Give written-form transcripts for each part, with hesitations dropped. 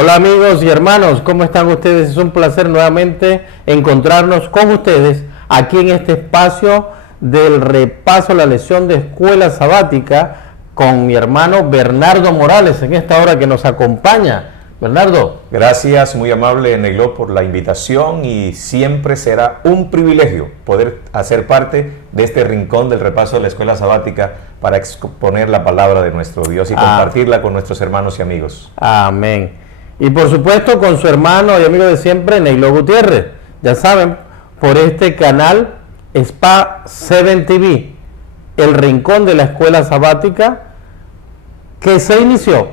Hola amigos y hermanos, ¿cómo están ustedes? Es un placer nuevamente encontrarnos con ustedes aquí en este espacio del repaso a la lección de escuela sabática con mi hermano Bernardo Morales en esta hora que nos acompaña. Bernardo. Gracias, muy amable Negló, por la invitación, y siempre será un privilegio poder hacer parte de este rincón del repaso de la escuela sabática para exponer la palabra de nuestro Dios y compartirla con nuestros hermanos y amigos. Amén. Y por supuesto con su hermano y amigo de siempre, Negló Gutiérrez. Ya saben, por este canal Spa 7 TV, el rincón de la escuela sabática que se inició.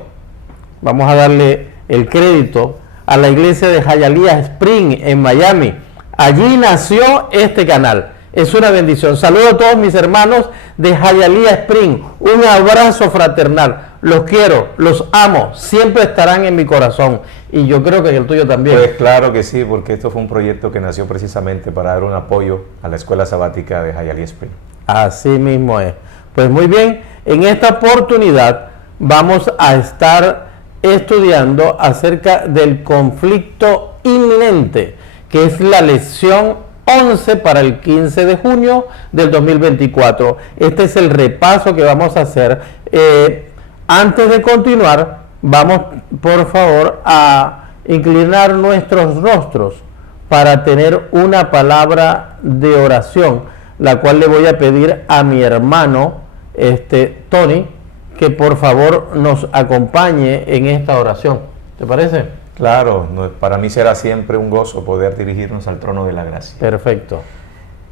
Vamos a darle el crédito a la iglesia de Hialeah Spring en Miami. Allí nació este canal. Es una bendición. Saludo a todos mis hermanos de Hialeah Spring. Un abrazo fraternal. Los quiero, los amo. Siempre estarán en mi corazón. Y yo creo que el tuyo también. Pues claro que sí, porque esto fue un proyecto que nació precisamente para dar un apoyo a la escuela sabática de Hialeah Spring. Así mismo es. Pues muy bien, en esta oportunidad vamos a estar estudiando acerca del conflicto inminente, que es la lección 11 para el 15 de junio del 2024. Este es el repaso que vamos a hacer. Antes de continuar, vamos por favor a inclinar nuestros rostros para tener una palabra de oración, la cual le voy a pedir a mi hermano Tony que por favor nos acompañe en esta oración. ¿Te parece? Claro, para mí será siempre un gozo poder dirigirnos al trono de la gracia. Perfecto.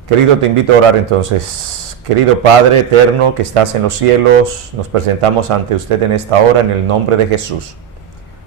Querido, te invito a orar entonces. Querido Padre eterno que estás en los cielos, nos presentamos ante usted en esta hora en el nombre de Jesús,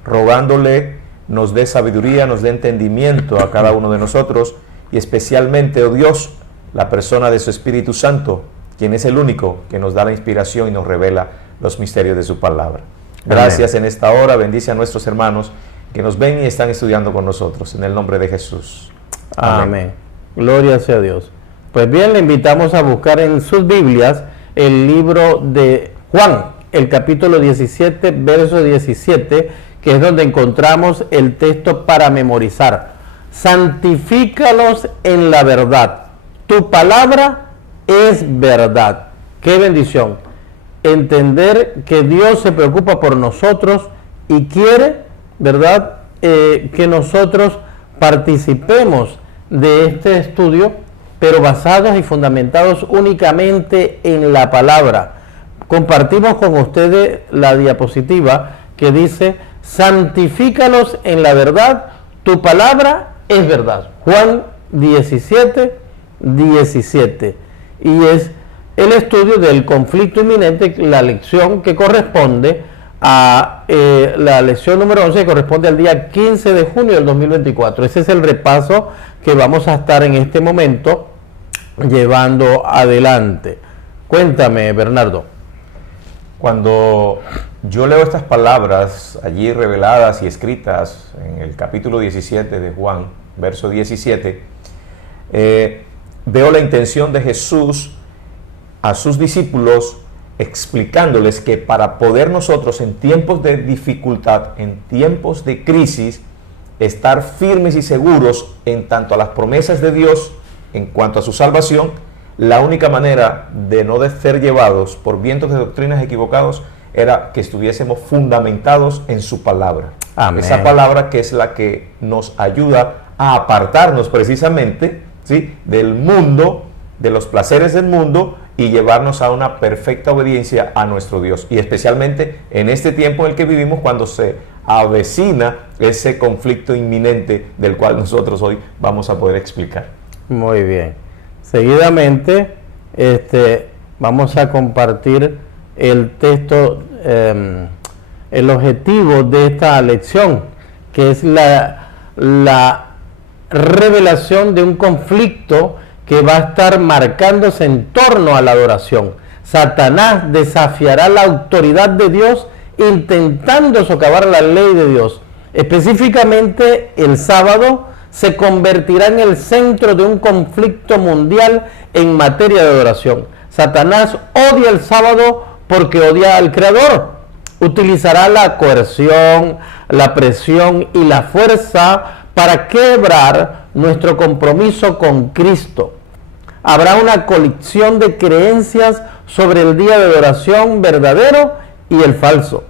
rogándole nos dé sabiduría, nos dé entendimiento a cada uno de nosotros, y especialmente, oh Dios, la persona de su Espíritu Santo, quien es el único que nos da la inspiración y nos revela los misterios de su palabra. Gracias. Amén. En esta hora bendice a nuestros hermanos que nos ven y están estudiando con nosotros, en el nombre de Jesús. Amén. Amén. Gloria sea Dios. Pues bien, le invitamos a buscar en sus Biblias el libro de Juan, el capítulo 17, verso 17, que es donde encontramos el texto para memorizar. Santifícalos en la verdad. Tu palabra es verdad. ¡Qué bendición! Entender que Dios se preocupa por nosotros y quiere, ¿verdad?, que nosotros participemos de este estudio, pero basados y fundamentados únicamente en la palabra. Compartimos con ustedes la diapositiva que dice: santifícalos en la verdad, tu palabra es verdad. Juan 17, 17. Y es el estudio del conflicto inminente, la lección que corresponde a la lección número 11, que corresponde al día 15 de junio del 2024. Ese es el repaso que vamos a estar en este momento llevando adelante. Cuéntame, Bernardo. Cuando yo leo estas palabras allí reveladas y escritas en el capítulo 17 de Juan, verso 17, veo la intención de Jesús a sus discípulos, explicándoles que para poder nosotros en tiempos de dificultad, en tiempos de crisis, estar firmes y seguros en tanto a las promesas de Dios en cuanto a su salvación, la única manera de no ser llevados por vientos de doctrinas equivocados era que estuviésemos fundamentados en su palabra. Amén. Esa palabra que es la que nos ayuda a apartarnos precisamente, ¿sí?, del mundo, de los placeres del mundo, y llevarnos a una perfecta obediencia a nuestro Dios, y especialmente en este tiempo en el que vivimos, cuando se avecina ese conflicto inminente del cual nosotros hoy vamos a poder explicar. Muy bien. Seguidamente vamos a compartir el texto, el objetivo de esta lección, que es la revelación de un conflicto que va a estar marcándose en torno a la adoración. Satanás desafiará la autoridad de Dios intentando socavar la ley de Dios. Específicamente, el sábado se convertirá en el centro de un conflicto mundial en materia de adoración. Satanás odia el sábado porque odia al Creador. utilizará la coerción, la presión y la fuerza para quebrar nuestro compromiso con Cristo. Habrá una colección de creencias sobre el día de adoración verdadero y el falso.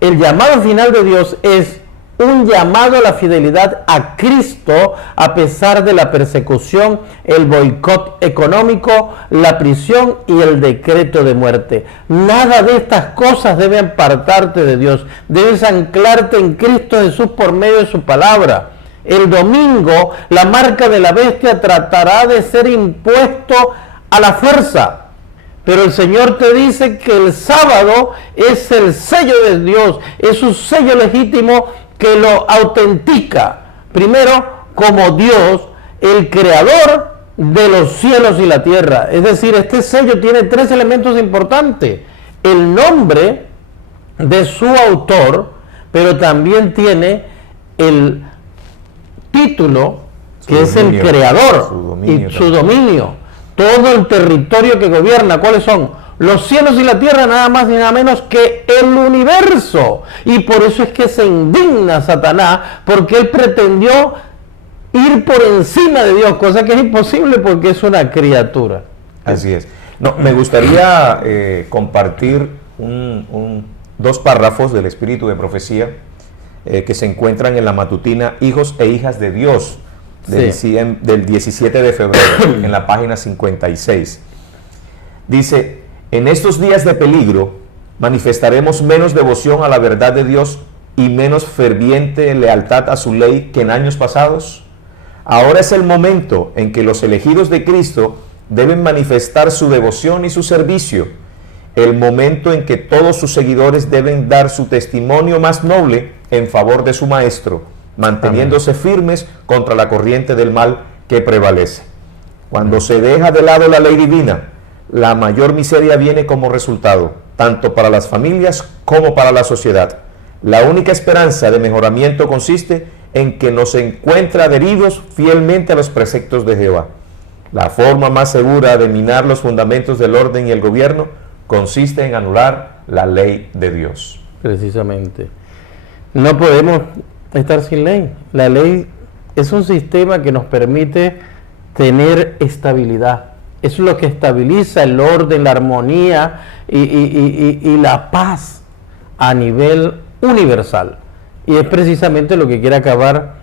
El llamado final de Dios es un llamado a la fidelidad a Cristo a pesar de la persecución, el boicot económico, la prisión y el decreto de muerte. Nada de estas cosas debe apartarte de Dios. Debes anclarte en Cristo Jesús por medio de su palabra. El domingo, la marca de la bestia tratará de ser impuesto a la fuerza. Pero el Señor te dice que el sábado es el sello de Dios, es un sello legítimo que lo autentica, primero, como Dios, el creador de los cielos y la tierra. Es decir, este sello tiene tres elementos importantes: el nombre de su autor, pero también tiene el título, que es el creador, y su dominio, todo el territorio que gobierna. ¿Cuáles son? Los cielos y la tierra, nada más ni nada menos que el universo. Y por eso es que se indigna Satanás, porque él pretendió ir por encima de Dios, cosa que es imposible porque es una criatura. Así es. No, me gustaría compartir dos párrafos del Espíritu de Profecía que se encuentran en la matutina Hijos e Hijas de Dios del 17 de febrero, en la página 56. Dice: en estos días de peligro manifestaremos menos devoción a la verdad de Dios y menos ferviente lealtad a su ley que en años pasados. Ahora es el momento en que los elegidos de Cristo deben manifestar su devoción y su servicio, el momento en que todos sus seguidores deben dar su testimonio más noble en favor de su Maestro, manteniéndose firmes contra la corriente del mal que prevalece. Cuando se deja de lado la ley divina, la mayor miseria viene como resultado, tanto para las familias como para la sociedad. La única esperanza de mejoramiento consiste en que nos encuentre adheridos fielmente a los preceptos de Jehová. La forma más segura de minar los fundamentos del orden y el gobierno consiste en anular la ley de Dios. Precisamente. No podemos estar sin ley. La ley es un sistema que nos permite tener estabilidad. Es lo que estabiliza el orden, la armonía y la paz a nivel universal. Y es precisamente lo que quiere acabar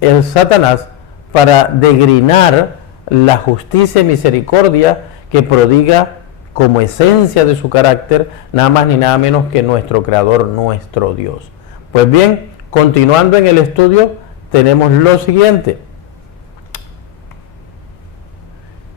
el Satanás para degrinar la justicia y misericordia que prodiga como esencia de su carácter nada más ni nada menos que nuestro Creador, nuestro Dios. Pues bien, continuando en el estudio, tenemos lo siguiente.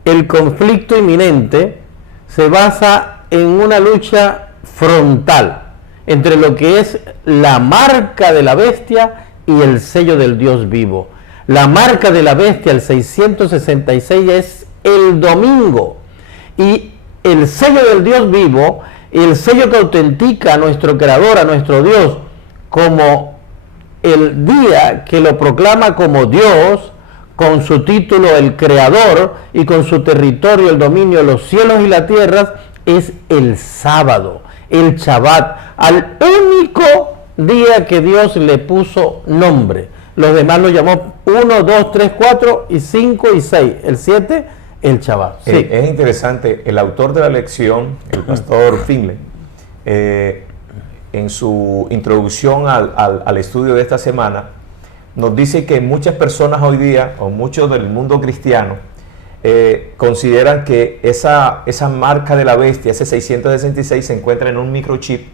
El conflicto inminente se basa en una lucha frontal entre lo que es la marca de la bestia y el sello del Dios vivo. La marca de la bestia, el 666, es el domingo, y el sello del Dios vivo, el sello que autentica a nuestro Creador, a nuestro Dios, como el día que lo proclama como Dios, con su título el Creador y con su territorio, el dominio de los cielos y la tierra, es el sábado, el Shabbat, al único día que Dios le puso nombre. Los demás lo llamó 1, 2, 3, 4 y 5 y 6. El 7, el Shabbat. Sí. Es interesante, el autor de la lección, el pastor Finley, en su introducción al estudio de esta semana, nos dice que muchas personas hoy día, o muchos del mundo cristiano, consideran que esa marca de la bestia, ese 666, se encuentra en un microchip,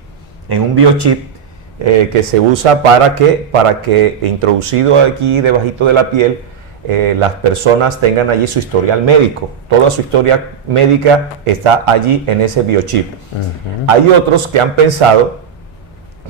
en un biochip, que se usa para que introducido aquí debajito de la piel, las personas tengan allí su historial médico. Toda su historia médica está allí en ese biochip. Hay otros que han pensado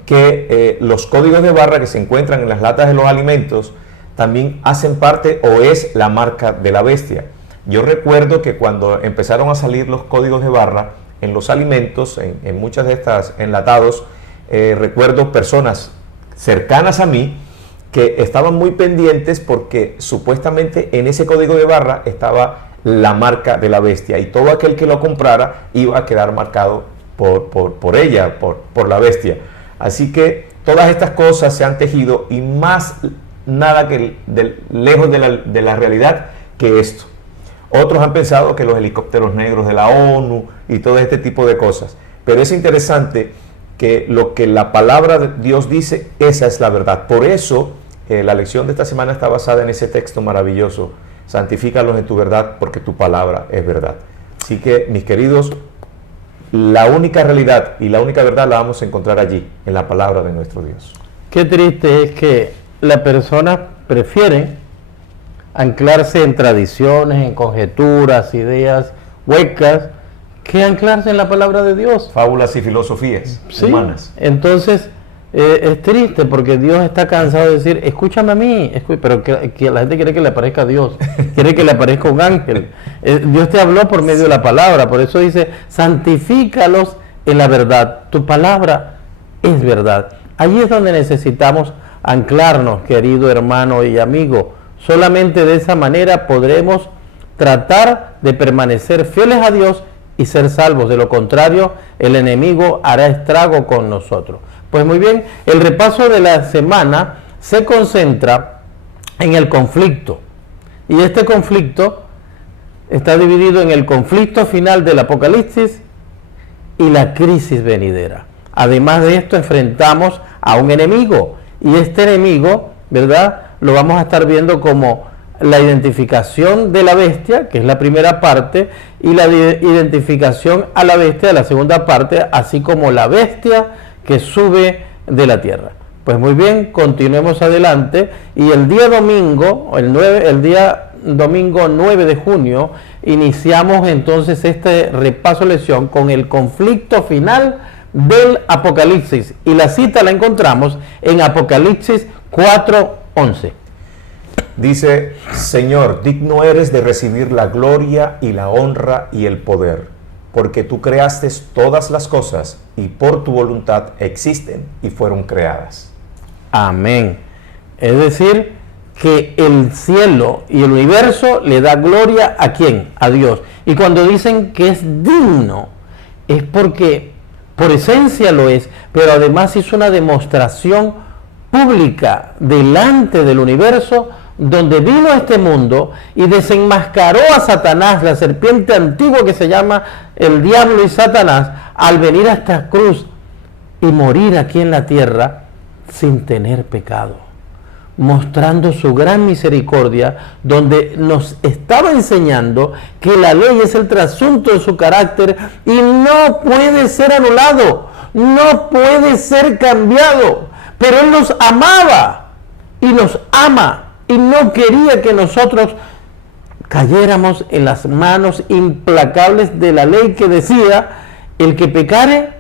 que los códigos de barra que se encuentran en las latas de los alimentos también hacen parte o es la marca de la bestia. Yo recuerdo que cuando empezaron a salir los códigos de barra en los alimentos, en muchas de estas enlatados, recuerdo personas cercanas a mí que estaban muy pendientes porque supuestamente en ese código de barra estaba la marca de la bestia, y todo aquel que lo comprara iba a quedar marcado por ella, por la bestia. Así que todas estas cosas se han tejido y más nada que lejos de la realidad que esto. Otros han pensado que los helicópteros negros de la ONU y todo este tipo de cosas. Pero es interesante que lo que la palabra de Dios dice, esa es la verdad. Por eso la lección de esta semana está basada en ese texto maravilloso. Santifícalos en tu verdad porque tu palabra es verdad. Así que, mis queridos, la única realidad y la única verdad la vamos a encontrar allí, en la palabra de nuestro Dios. Qué triste es que la persona prefiere anclarse en tradiciones, en conjeturas, ideas huecas, que anclarse en la palabra de Dios. Fábulas y filosofías humanas. Entonces, es triste porque Dios está cansado de decir, escúchame a mí, pero que la gente quiere que le aparezca a Dios, quiere que le aparezca un ángel. Dios te habló por medio de la palabra, por eso dice, santifícalos en la verdad. Tu palabra es verdad. Allí es donde necesitamos anclarnos, querido hermano y amigo. Solamente de esa manera podremos tratar de permanecer fieles a Dios y ser salvos. De lo contrario, el enemigo hará estrago con nosotros. Pues muy bien, el repaso de la semana se concentra en el conflicto. Y este conflicto está dividido en el conflicto final del Apocalipsis y la crisis venidera. Además de esto, enfrentamos a un enemigo. Y este enemigo, ¿verdad?, lo vamos a estar viendo como la identificación de la bestia, que es la primera parte, y la identificación a la bestia, la segunda parte, así como la bestia que sube de la tierra. Pues muy bien, continuemos adelante, y el día domingo, el día domingo 9 de junio, iniciamos entonces este repaso lección con el conflicto final del Apocalipsis, y la cita la encontramos en Apocalipsis 4:11. Dice, Señor, digno eres de recibir la gloria y la honra y el poder, porque tú creaste todas las cosas y por tu voluntad existen y fueron creadas. Amén. Es decir, que el cielo y el universo le da gloria ¿a quién? A Dios. Y cuando dicen que es digno, es porque por esencia lo es, pero además hizo una demostración pública delante del universo, donde vino a este mundo y desenmascaró a Satanás, la serpiente antigua que se llama el diablo y Satanás, al venir a esta cruz y morir aquí en la tierra sin tener pecado, mostrando su gran misericordia, donde nos estaba enseñando que la ley es el trasunto de su carácter y no puede ser anulado, no puede ser cambiado, pero Él nos amaba y nos ama y no quería que nosotros cayéramos en las manos implacables de la ley que decía, el que pecare,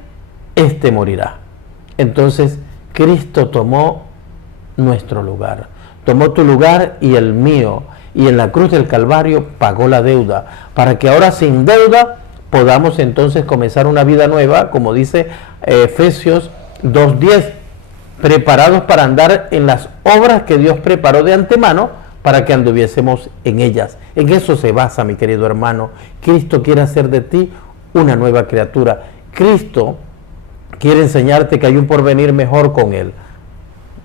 éste morirá. Entonces Cristo tomó nuestro lugar, tomó tu lugar y el mío, y en la cruz del Calvario pagó la deuda, para que ahora sin deuda podamos entonces comenzar una vida nueva, como dice Efesios 2:10, preparados para andar en las obras que Dios preparó de antemano para que anduviésemos en ellas. En eso se basa, mi querido hermano. Cristo quiere hacer de ti una nueva criatura. Cristo quiere enseñarte que hay un porvenir mejor con Él.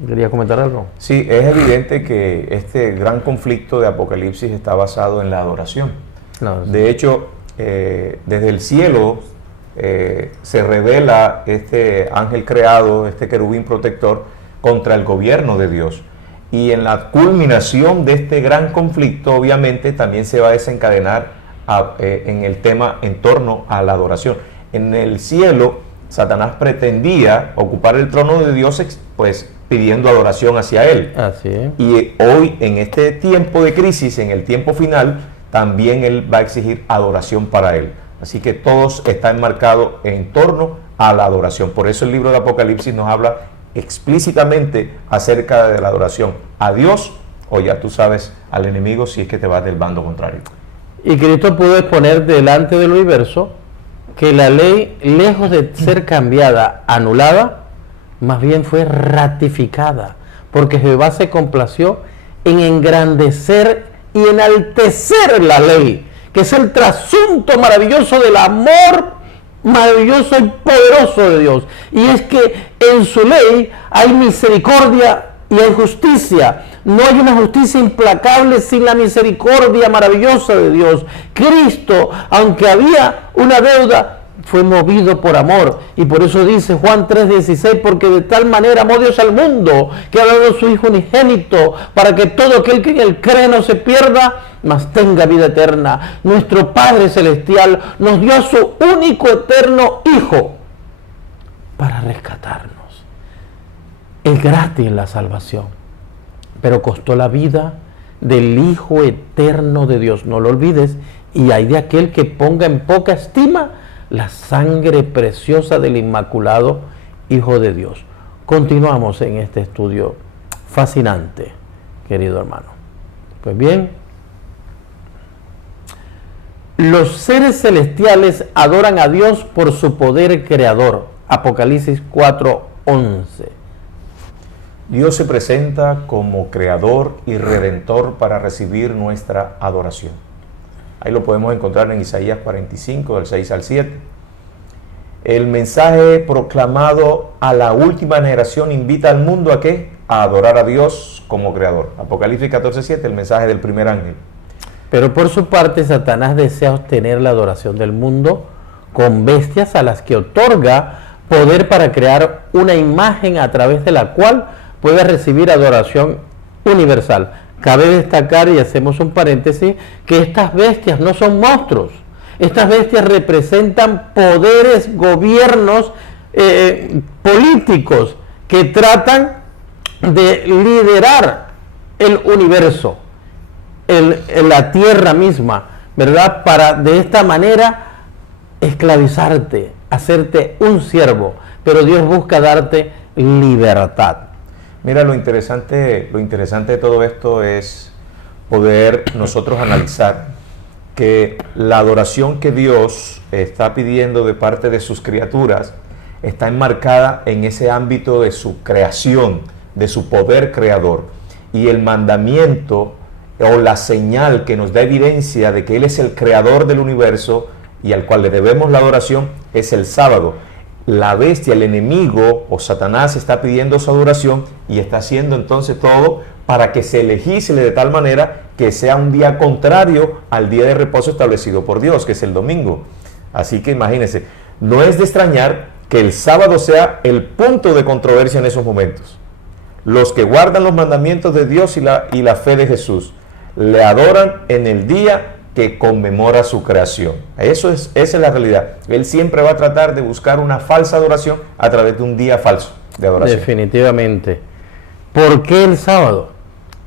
¿Quería comentar algo? Sí, es evidente que este gran conflicto de Apocalipsis está basado en la adoración. No, sí. De hecho, desde el cielo se revela este ángel creado, este querubín protector, contra el gobierno de Dios. Y en la culminación de este gran conflicto, obviamente, también se va a desencadenar en el tema en torno a la adoración. En el cielo, Satanás pretendía ocupar el trono de Dios, pues pidiendo adoración hacia él. Así es. Y hoy, en este tiempo de crisis, en el tiempo final, también él va a exigir adoración para él. Así que todos está enmarcado en torno a la adoración. Por eso el libro de Apocalipsis nos habla explícitamente acerca de la adoración a Dios, o ya tú sabes, al enemigo, si es que te vas del bando contrario. Y Cristo pudo exponer delante del universo que la ley, lejos de ser cambiada, anulada, más bien fue ratificada, porque Jehová se complació en engrandecer y enaltecer la ley, que es el trasunto maravilloso del amor maravilloso y poderoso de Dios. Y es que en su ley hay misericordia y hay justicia. No hay una justicia implacable sin la misericordia maravillosa de Dios. Cristo, aunque había una deuda, fue movido por amor. Y por eso dice Juan 3:16, porque de tal manera amó Dios al mundo, que ha dado su Hijo unigénito, para que todo aquel que en él cree no se pierda, mas tenga vida eterna. Nuestro Padre Celestial nos dio a su único eterno Hijo para rescatarnos. Es gratis la salvación, pero costó la vida del Hijo eterno de Dios. No lo olvides. Y hay de aquel que ponga en poca estima la sangre preciosa del Inmaculado Hijo de Dios. Continuamos en este estudio fascinante, querido hermano. Pues bien, los seres celestiales adoran a Dios por su poder creador. Apocalipsis 4:11. Dios se presenta como creador y redentor para recibir nuestra adoración. Ahí lo podemos encontrar en Isaías 45, del 6 al 7. El mensaje proclamado a la última generación invita al mundo ¿a qué? A adorar a Dios como creador. Apocalipsis 14:7, el mensaje del primer ángel. Pero por su parte, Satanás desea obtener la adoración del mundo con bestias a las que otorga poder para crear una imagen a través de la cual puede recibir adoración universal. Cabe destacar, y hacemos un paréntesis, que estas bestias no son monstruos. Estas bestias representan poderes, gobiernos políticos que tratan de liderar el universo, la tierra misma, ¿verdad? Para de esta manera esclavizarte, hacerte un siervo. Pero Dios busca darte libertad. Mira, lo interesante de todo esto es poder nosotros analizar que la adoración que Dios está pidiendo de parte de sus criaturas está enmarcada en ese ámbito de su creación, de su poder creador. Y el mandamiento o la señal que nos da evidencia de que Él es el creador del universo y al cual le debemos la adoración es el sábado. La bestia, el enemigo o Satanás está pidiendo su adoración y está haciendo entonces todo para que se legisle de tal manera que sea un día contrario al día de reposo establecido por Dios, que es el domingo. Así que imagínense, no es de extrañar que el sábado sea el punto de controversia en esos momentos. Los que guardan los mandamientos de Dios y la fe de Jesús le adoran en el día que conmemora su creación. Esa es la realidad. Él siempre va a tratar de buscar una falsa adoración a través de un día falso de adoración. Definitivamente. ¿Por qué el sábado?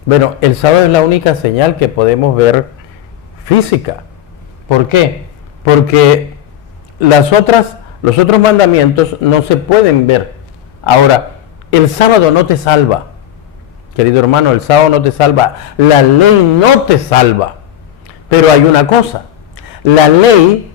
Bueno, el sábado es la única señal que podemos ver física. ¿Por qué? Porque los otros mandamientos no se pueden ver. Ahora, el sábado no te salva. Querido hermano, el sábado no te salva. La ley no te salva. Pero hay una cosa, la ley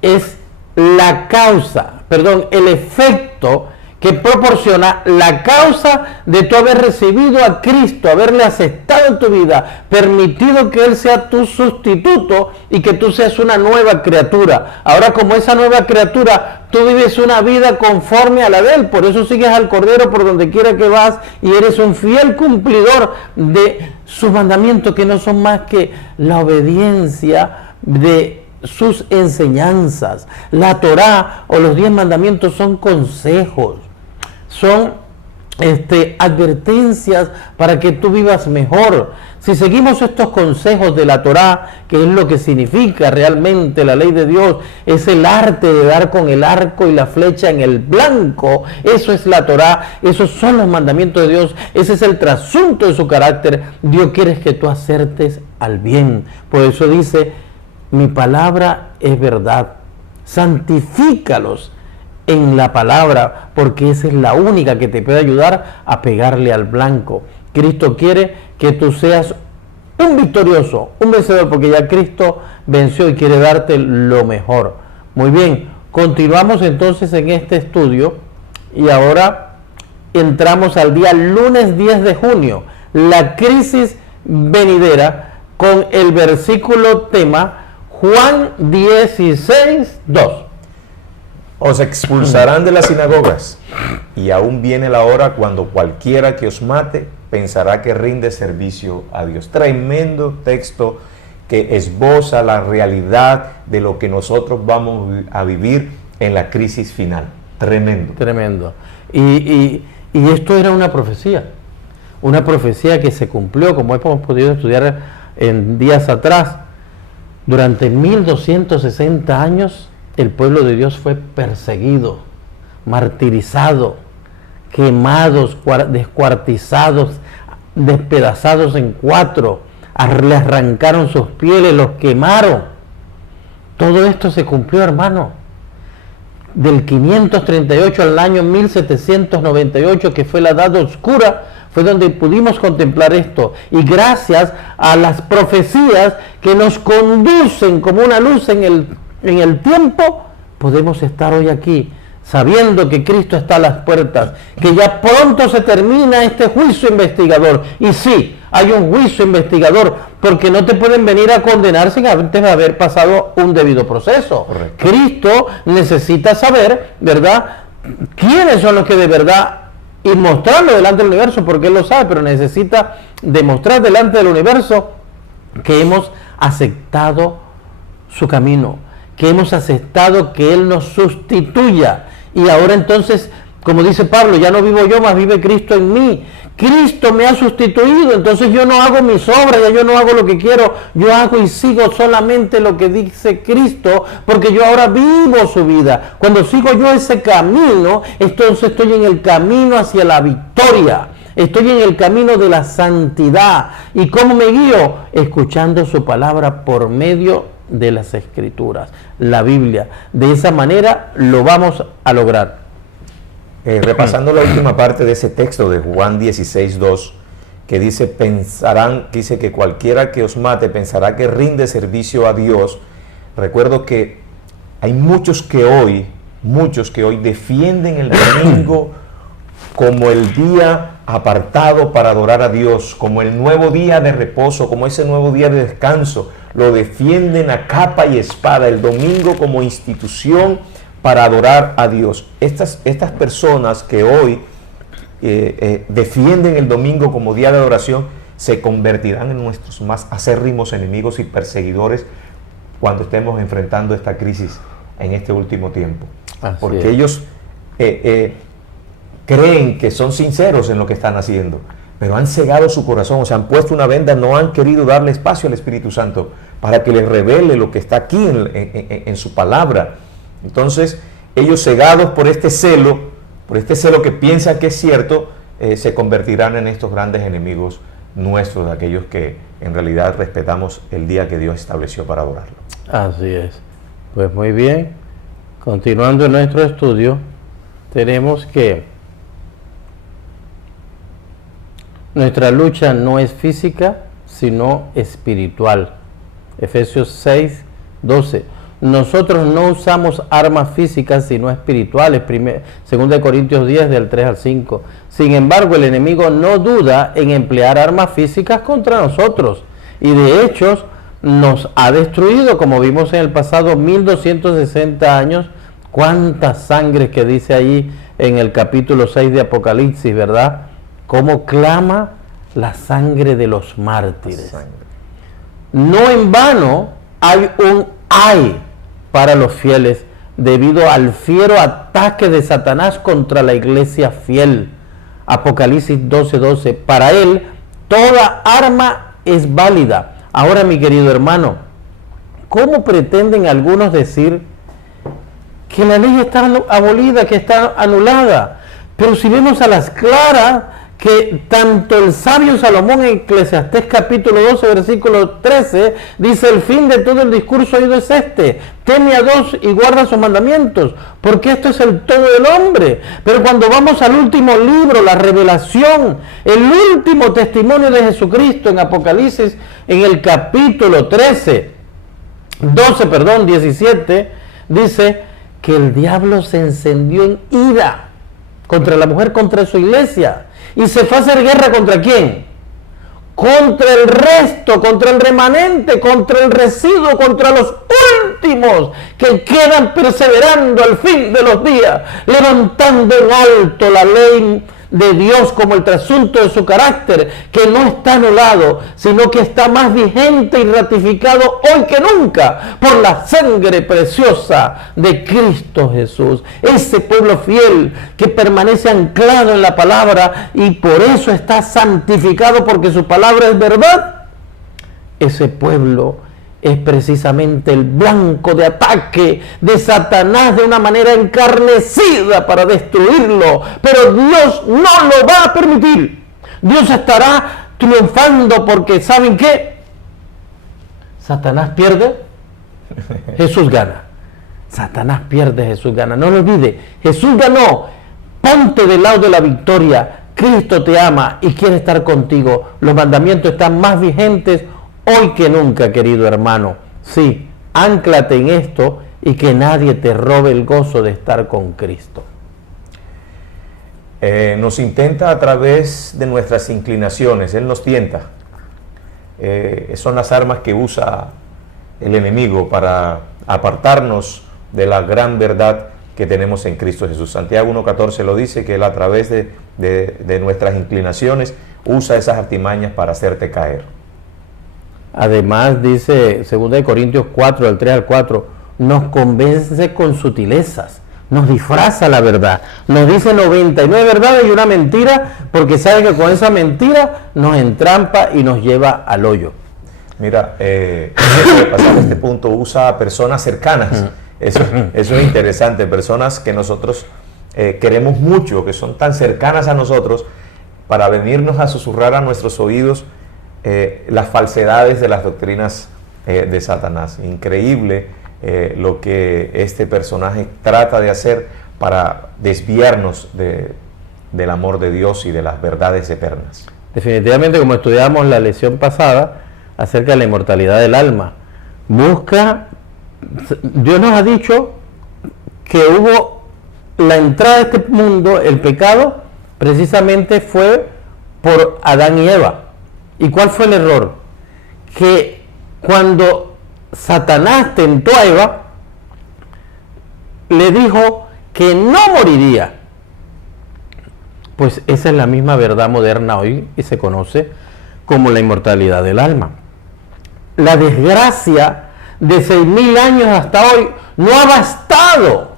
es el efecto que proporciona la causa de tu haber recibido a Cristo, haberle aceptado en tu vida, permitido que Él sea tu sustituto y que tú seas una nueva criatura. Ahora, como esa nueva criatura, tú vives una vida conforme a la de Él, por eso sigues al Cordero por donde quiera que vas y eres un fiel cumplidor de sus mandamientos, que no son más que la obediencia de sus enseñanzas. La Torá o los 10 mandamientos son consejos, son advertencias para que tú vivas mejor. Si seguimos estos consejos de la Torá, que es lo que significa realmente la ley de Dios, es el arte de dar con el arco y la flecha en el blanco. Eso es la Torá, esos son los mandamientos de Dios, ese es el trasunto de su carácter. Dios quiere que tú acertes al bien. Por eso dice: mi palabra es verdad, santifícalos en la palabra, porque esa es la única que te puede ayudar a pegarle al blanco. Cristo quiere que tú seas un victorioso, un vencedor, porque ya Cristo venció y quiere darte lo mejor. Muy bien, continuamos entonces en este estudio y ahora entramos al día lunes 10 de junio, la crisis venidera, con el versículo tema Juan 16:2. Os expulsarán de las sinagogas, y aún viene la hora cuando cualquiera que os mate pensará que rinde servicio a Dios. Tremendo texto que esboza la realidad de lo que nosotros vamos a vivir en la crisis final. Tremendo. Tremendo. Y esto era una profecía que se cumplió, como hemos podido estudiar en días atrás. Durante 1260 años el pueblo de Dios fue perseguido, martirizado, quemados, descuartizados, despedazados en cuatro, le arrancaron sus pieles, los quemaron. Todo esto se cumplió, hermano. Del 538 al año 1798, que fue la edad oscura, fue donde pudimos contemplar esto. Y gracias a las profecías que nos conducen como una luz en el tiempo, podemos estar hoy aquí, sabiendo que Cristo está a las puertas, que ya pronto se termina este juicio investigador. Y sí, hay un juicio investigador, porque no te pueden venir a condenar sin antes de haber pasado un debido proceso. Correcto. Cristo necesita saber, ¿verdad?, quiénes son los que de verdad, y mostrarlo delante del universo, porque Él lo sabe, pero necesita demostrar delante del universo que hemos aceptado su camino, que hemos aceptado que Él nos sustituya. Y ahora entonces, como dice Pablo, ya no vivo yo, mas vive Cristo en mí. Cristo me ha sustituido, entonces yo no hago mis obras, ya yo no hago lo que quiero, yo hago y sigo solamente lo que dice Cristo, porque yo ahora vivo su vida. Cuando sigo yo ese camino, entonces estoy en el camino hacia la victoria, estoy en el camino de la santidad. ¿Y cómo me guío? Escuchando su palabra por medio de las Escrituras, la Biblia. De esa manera lo vamos a lograr. Repasando la última parte de ese texto de Juan 16:2, que dice, dice que cualquiera que os mate pensará que rinde servicio a Dios. Recuerdo que hay muchos que hoy defienden el domingo como el día apartado para adorar a Dios, como el nuevo día de reposo, como ese nuevo día de descanso. Lo defienden a capa y espada, el domingo como institución para adorar a Dios. Estas personas que hoy defienden el domingo como día de adoración se convertirán en nuestros más acérrimos enemigos y perseguidores cuando estemos enfrentando esta crisis en este último tiempo. Porque ellos creen que son sinceros en lo que están haciendo, pero han cegado su corazón, o sea, han puesto una venda, no han querido darle espacio al Espíritu Santo para que les revele lo que está aquí en su palabra. Entonces, ellos cegados por este celo que piensan que es cierto, se convertirán en estos grandes enemigos nuestros, de aquellos que en realidad respetamos el día que Dios estableció para adorarlo. Así es. Pues muy bien, continuando en nuestro estudio, tenemos que nuestra lucha no es física, sino espiritual. Efesios 6:12. Nosotros no usamos armas físicas, sino espirituales. 2 Corintios 10, del 3 al 5. Sin embargo, el enemigo no duda en emplear armas físicas contra nosotros. Y de hecho, nos ha destruido, como vimos en el pasado 1260 años. Cuántas sangres que dice ahí en el capítulo 6 de Apocalipsis, ¿verdad? Cómo clama la sangre de los mártires. No en vano hay un ay para los fieles, debido al fiero ataque de Satanás contra la iglesia fiel. Apocalipsis 12:12. Para él, toda arma es válida. Ahora, mi querido hermano, ¿cómo pretenden algunos decir que la ley está abolida, que está anulada? Pero si vemos a las claras que tanto el sabio Salomón en Eclesiastés capítulo 12 versículo 13 dice: el fin de todo el discurso oído es este, teme a Dios y guarda sus mandamientos, porque esto es el todo del hombre. Pero cuando vamos al último libro, la revelación, el último testimonio de Jesucristo en Apocalipsis, en el capítulo 17, dice que el diablo se encendió en ira contra la mujer, contra su iglesia. ¿Y se fue a hacer guerra contra quién? contra el resto, contra el remanente, contra el residuo, contra los últimos que quedan perseverando al fin de los días, levantando en alto la ley de Dios como el trasunto de su carácter, que no está anulado, sino que está más vigente y ratificado hoy que nunca por la sangre preciosa de Cristo Jesús. Ese pueblo fiel que permanece anclado en la palabra y por eso está santificado porque su palabra es verdad. Ese pueblo es precisamente el blanco de ataque de Satanás de una manera encarnecida para destruirlo, pero Dios no lo va a permitir. Dios estará triunfando porque ¿saben qué? Satanás pierde, Jesús gana. Satanás pierde, Jesús gana. No lo olvide, Jesús ganó. Ponte del lado de la victoria. Cristo te ama y quiere estar contigo. Los mandamientos están más vigentes hoy que nunca, querido hermano. Sí, ánclate en esto y que nadie te robe el gozo de estar con Cristo. Nos intenta a través de nuestras inclinaciones, Él nos tienta. Son las armas que usa el enemigo para apartarnos de la gran verdad que tenemos en Cristo Jesús. Santiago 1.14 lo dice, que Él a través de nuestras inclinaciones usa esas artimañas para hacerte caer. Además, dice 2 Corintios 4, del 3 al 4, nos convence con sutilezas, nos disfraza la verdad, nos dice 99 verdades y una mentira, porque sabe que con esa mentira nos entrampa y nos lleva al hoyo. Mira, pasar a este punto, usa a personas cercanas. Eso es interesante, personas que nosotros queremos mucho, que son tan cercanas a nosotros, para venirnos a susurrar a nuestros oídos las falsedades de las doctrinas de Satanás. Increíble lo que este personaje trata de hacer para desviarnos del amor de Dios y de las verdades eternas. Definitivamente, como estudiamos la lección pasada acerca de la inmortalidad del alma, Dios nos ha dicho que hubo la entrada a este mundo, el pecado, precisamente fue por Adán y Eva. ¿Y cuál fue el error? Que cuando Satanás tentó a Eva, le dijo que no moriría. Pues esa es la misma verdad moderna hoy y se conoce como la inmortalidad del alma. La desgracia de 6.000 años hasta hoy no ha bastado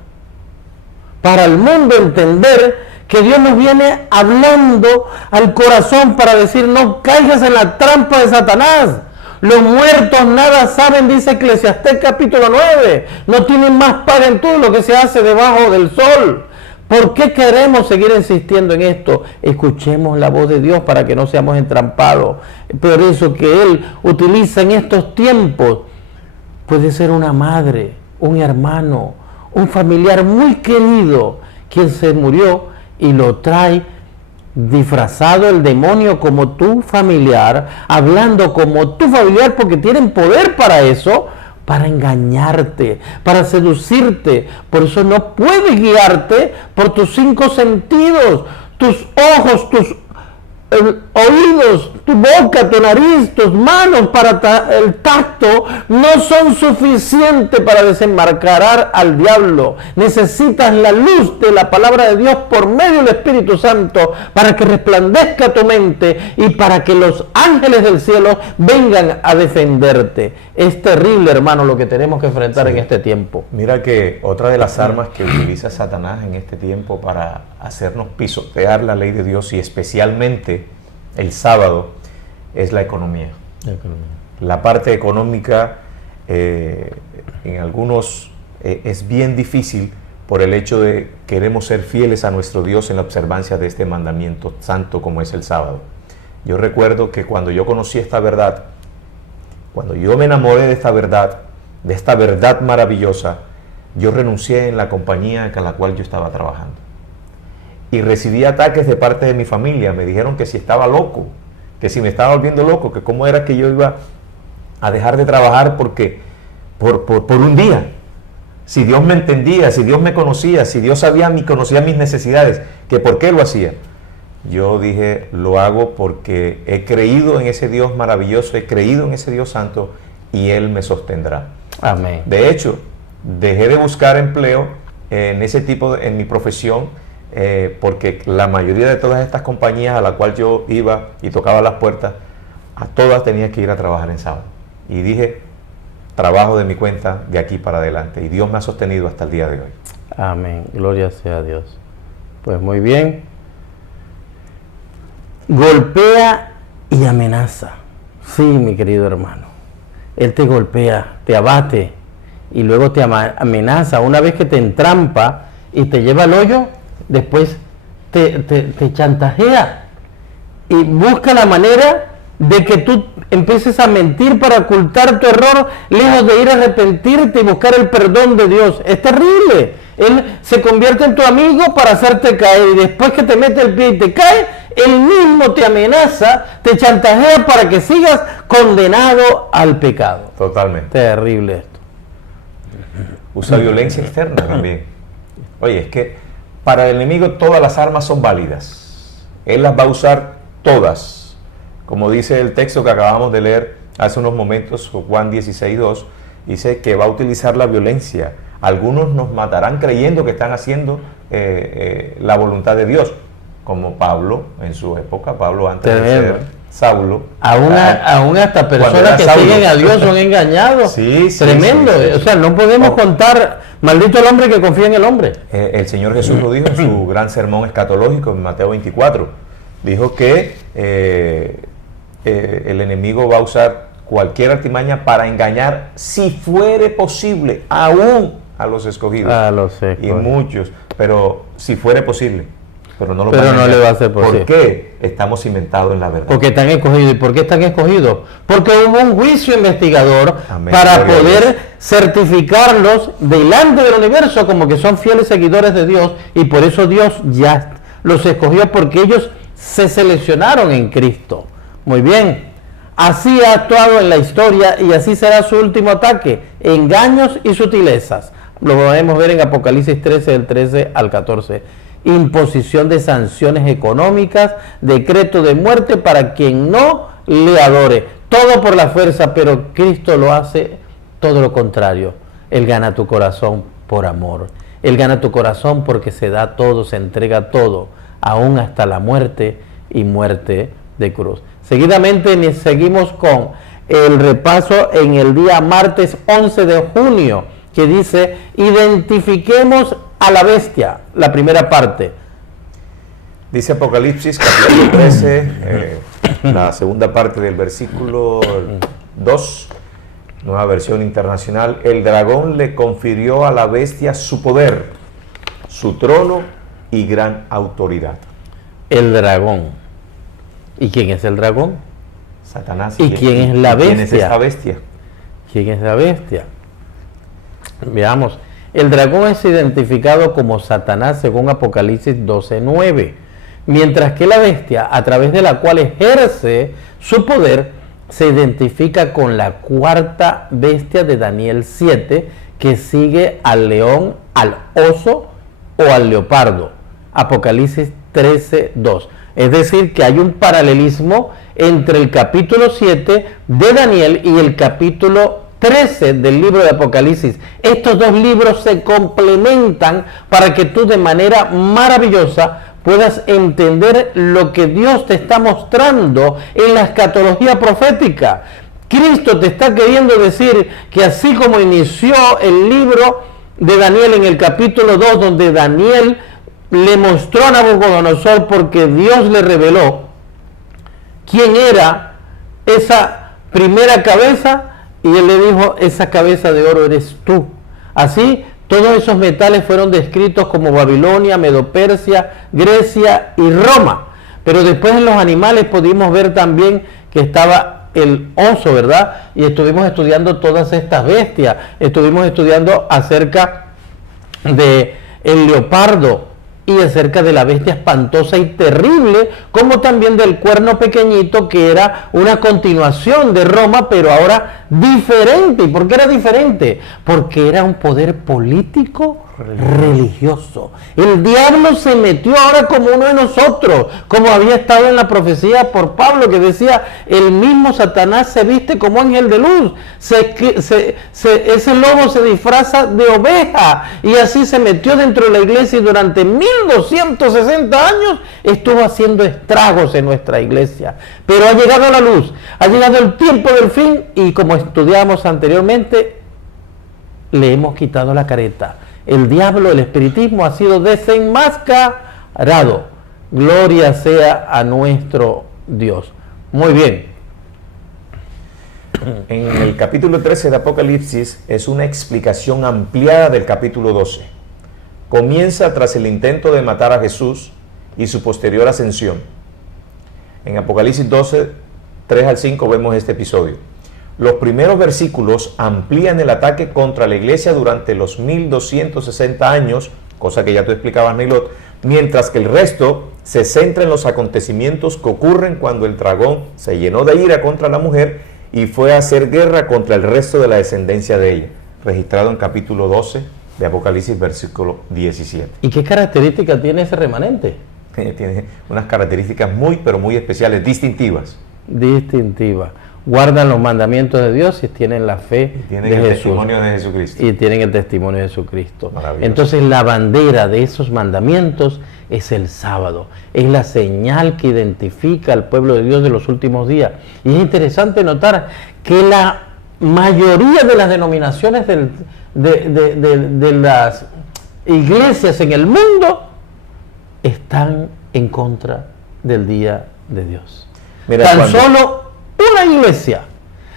para el mundo entender que Dios nos viene hablando al corazón para decir: no caigas en la trampa de Satanás. Los muertos nada saben, dice Eclesiastés capítulo 9. No tienen más paga en todo lo que se hace debajo del sol. ¿Por qué queremos seguir insistiendo en esto? Escuchemos la voz de Dios para que no seamos entrampados. Por eso que Él utiliza en estos tiempos, puede ser una madre, un hermano, un familiar muy querido, quien se murió, y lo trae disfrazado el demonio como tu familiar, hablando como tu familiar, porque tienen poder para eso, para engañarte, para seducirte. Por eso no puedes guiarte por tus 5 sentidos, tus ojos, tus oídos, tu boca, tu nariz, tus manos para el tacto no son suficientes para desenmascarar al diablo. Necesitas la luz de la palabra de Dios por medio del Espíritu Santo para que resplandezca tu mente y para que los ángeles del cielo vengan a defenderte. Es terrible, hermano, lo que tenemos que enfrentar en este tiempo. Mira que otra de las armas que utiliza Satanás en este tiempo para hacernos pisotear la ley de Dios, y especialmente el sábado, es la economía. La parte económica en algunos es bien difícil por el hecho de queremos ser fieles a nuestro Dios en la observancia de este mandamiento santo como es el sábado. Yo recuerdo que cuando yo conocí esta verdad, cuando yo me enamoré de esta verdad maravillosa, yo renuncié en la compañía con la cual yo estaba trabajando. Y recibí ataques de parte de mi familia. Me dijeron que si estaba loco, que si me estaba volviendo loco, que cómo era que yo iba a dejar de trabajar porque por un día. Si Dios me entendía, si Dios me conocía, si Dios conocía mis necesidades, que por qué lo hacía. yo dije, lo hago porque he creído en ese Dios maravilloso, he creído en ese Dios santo y Él me sostendrá. Amén. De hecho, dejé de buscar empleo en mi profesión, porque la mayoría de todas estas compañías a las cuales yo iba y tocaba las puertas, a todas tenía que ir a trabajar en sábado. Y dije, trabajo de mi cuenta de aquí para adelante. Y Dios me ha sostenido hasta el día de hoy. Amén. Gloria sea a Dios. Pues muy bien. Golpea y amenaza. Sí, mi querido hermano. Él te golpea, te abate y luego te amenaza. Una vez que te entrampa y te lleva al hoyo, después te chantajea y busca la manera de que tú empieces a mentir para ocultar tu error, lejos de ir a arrepentirte y buscar el perdón de Dios. Es terrible. Él se convierte en tu amigo para hacerte caer, y después que te mete el pie y te cae, él mismo te amenaza, te chantajea para que sigas condenado al pecado. Totalmente. Terrible esto. Usa violencia externa también. Oye, es que para el enemigo todas las armas son válidas. Él las va a usar todas. Como dice el texto que acabamos de leer hace unos momentos, Juan 16:2, dice que va a utilizar la violencia. Algunos nos matarán creyendo que están haciendo la voluntad de Dios, como Pablo en su época, Pablo antes de ser Saulo. Aún hasta personas que Saulo siguen a Dios son engañados. Sí, tremendo. Sí. O sea, no podemos contar, maldito el hombre que confía en el hombre. El Señor Jesús lo dijo en su gran sermón escatológico en Mateo 24. Dijo que el enemigo va a usar cualquier artimaña para engañar, si fuere posible, aún a los escogidos. Y muchos, pero si fuere posible. Pero no le va a ser posible. ¿Por qué? Estamos cimentados en la verdad. Porque están escogidos. ¿Y por qué están escogidos? Porque hubo un juicio investigador. Amén, para poder certificarlos delante del universo como que son fieles seguidores de Dios, y por eso Dios ya los escogió, porque ellos se seleccionaron en Cristo. Muy bien. Así ha actuado en la historia y así será su último ataque: engaños y sutilezas. Lo podemos ver en Apocalipsis 13, del 13 al 14. Imposición de sanciones económicas, decreto de muerte para quien no le adore. Todo por la fuerza, pero Cristo lo hace todo lo contrario. Él gana tu corazón por amor. Él gana tu corazón porque se da todo, se entrega todo, aún hasta la muerte y muerte de cruz. Seguidamente seguimos con el repaso en el día martes 11 de junio, que dice: identifiquemos a la bestia, la primera parte. Dice Apocalipsis capítulo 13, la segunda parte del versículo 2, nueva versión internacional: el dragón le confirió a la bestia su poder, su trono y gran autoridad. El dragón. ¿Y quién es el dragón? Satanás. ¿Y quién es la bestia? ¿Quién es esta bestia? ¿Quién es la bestia? Veamos. El dragón es identificado como Satanás según Apocalipsis 12:9, mientras que la bestia, a través de la cual ejerce su poder, se identifica con la cuarta bestia de Daniel 7, que sigue al león, al oso o al leopardo. Apocalipsis 13:2. Es decir, que hay un paralelismo entre el capítulo 7 de Daniel y el capítulo 13 del libro de Apocalipsis. Estos dos libros se complementan para que tú de manera maravillosa puedas entender lo que Dios te está mostrando en la escatología profética. Cristo te está queriendo decir que así como inició el libro de Daniel en el capítulo 2, donde Daniel le mostró a Nabucodonosor, porque Dios le reveló quién era esa primera cabeza, y él le dijo: esa cabeza de oro eres tú. Así, todos esos metales fueron descritos como Babilonia, Medo-Persia, Grecia y Roma. Pero después en los animales pudimos ver también que estaba el oso, ¿verdad? Y estuvimos estudiando todas estas bestias. Estuvimos estudiando acerca de el leopardo y acerca de la bestia espantosa y terrible, como también del cuerno pequeñito, que era una continuación de Roma, pero ahora diferente. ¿Y por qué era diferente? Porque era un poder político religioso. El diablo se metió ahora como uno de nosotros, como había estado en la profecía por Pablo, que decía, el mismo Satanás se viste como ángel de luz, ese lobo se disfraza de oveja, y así se metió dentro de la iglesia, y durante 1260 años estuvo haciendo estragos en nuestra iglesia. Pero ha llegado la luz, ha llegado el tiempo del fin, y como estudiamos anteriormente, le hemos quitado la careta. El diablo, el espiritismo ha sido desenmascarado. Gloria sea a nuestro Dios. Muy bien. En el capítulo 13 de Apocalipsis es una explicación ampliada del capítulo 12. Comienza tras el intento de matar a Jesús y su posterior ascensión. En Apocalipsis 12, 3 al 5 vemos este episodio. Los primeros versículos amplían el ataque contra la iglesia durante los 1260 años, cosa que ya tú explicabas, Neilot, mientras que el resto se centra en los acontecimientos que ocurren cuando el dragón se llenó de ira contra la mujer y fue a hacer guerra contra el resto de la descendencia de ella, registrado en capítulo 12 de Apocalipsis, versículo 17. ¿Y qué característica tiene ese remanente? Tiene unas características muy, pero muy especiales, distintivas. Distintiva. Guardan los mandamientos de Dios y tienen la fe Tienen de el Jesús. testimonio de Jesucristo. Y tienen el testimonio de Jesucristo. Maravilloso. Entonces la bandera de esos mandamientos es el sábado. Es la señal que identifica al pueblo de Dios de los últimos días. Y es interesante notar que la mayoría de las denominaciones de las iglesias en el mundo están en contra del día de Dios. Mira, Tan solo una iglesia,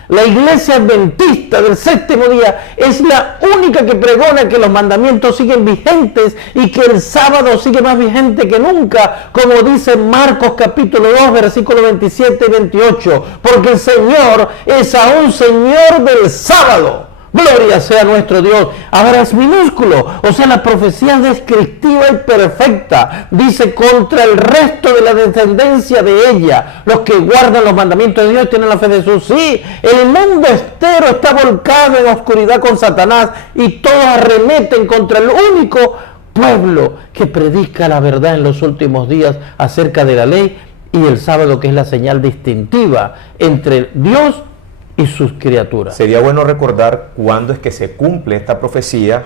la iglesia adventista del séptimo día, es la única que pregona que los mandamientos siguen vigentes y que el sábado sigue más vigente que nunca, como dice Marcos capítulo 2, versículos 27 y 28, porque el Señor es aún Señor del sábado. Gloria sea nuestro Dios. Ahora es minúsculo, o sea, la profecía es descriptiva y perfecta. Dice, contra el resto de la descendencia de ella, los que guardan los mandamientos de Dios tienen la fe de Jesús. Sí, el mundo entero está volcado en la oscuridad con Satanás y todos arremeten contra el único pueblo que predica la verdad en los últimos días acerca de la ley y el sábado, que es la señal distintiva entre Dios y sus criaturas. Sería bueno recordar cuándo es que se cumple esta profecía,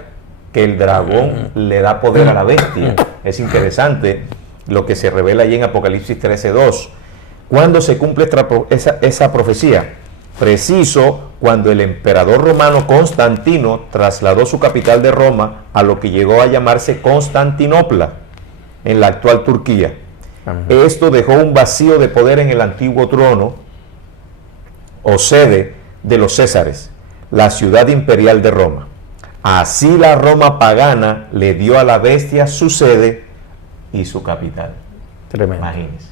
que el dragón le da poder a la bestia. Es interesante lo que se revela allí en Apocalipsis 13:2. ¿Cuándo se cumple esa profecía? Preciso cuando el emperador romano Constantino trasladó su capital de Roma a lo que llegó a llamarse Constantinopla, en la actual Turquía. Esto dejó un vacío de poder en el antiguo trono o sede de los Césares, la ciudad imperial de Roma. Así la Roma pagana le dio a la bestia su sede y su capital. Tremendo. Imagínense.